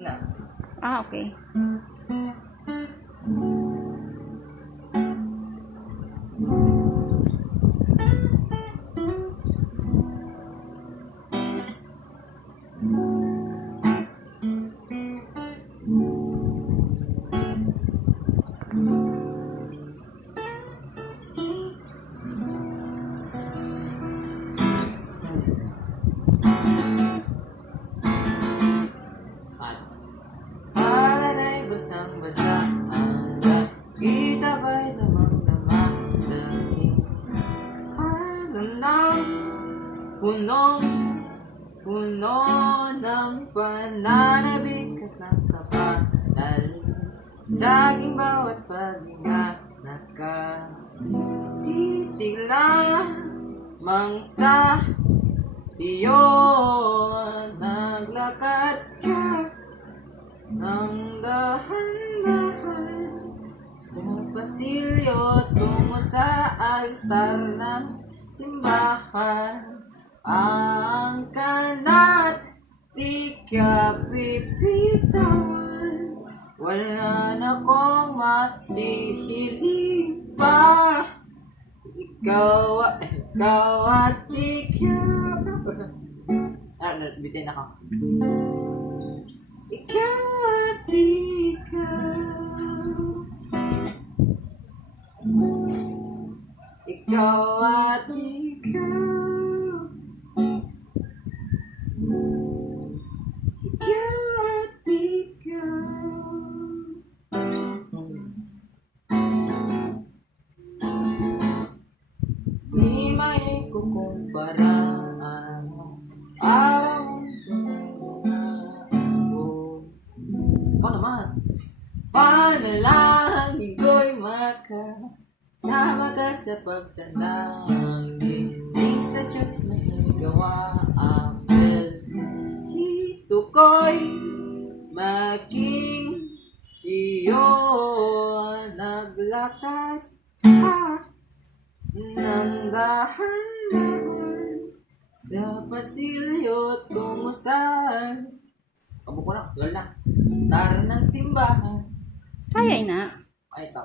Na. Ah, okay. At alan ay basang-basa, ang kita ba'y damang-dama sa akin. Alam ng punong-puno ng pananabik at ng kapalalim sa aking bawat paghinga. Nakatitig lamang sa iyo, naglakad ka ng dahan-dahan sa pasilyo tungo sa altar ng simbahan. Ang kanat di ka pipitawan, wala na kong matihiling pa. Ikaw at ikaw. Bitin ako. Ikaw at ikaw. Ikaw at ikaw. Ikaw at ikaw. Di may kukumpara ang araw na ako. Ikaw naman. Panalangin ko'y makasama ka sa pagtanda. Ang dinding sa Diyos na higawa ang hito ko'y maging iyo. Naglakad ka ng dahan-dahan sa pasilyo tungo sa kabuko na, lal na. Tara ng simbahan. Kaya na. Ay, ito.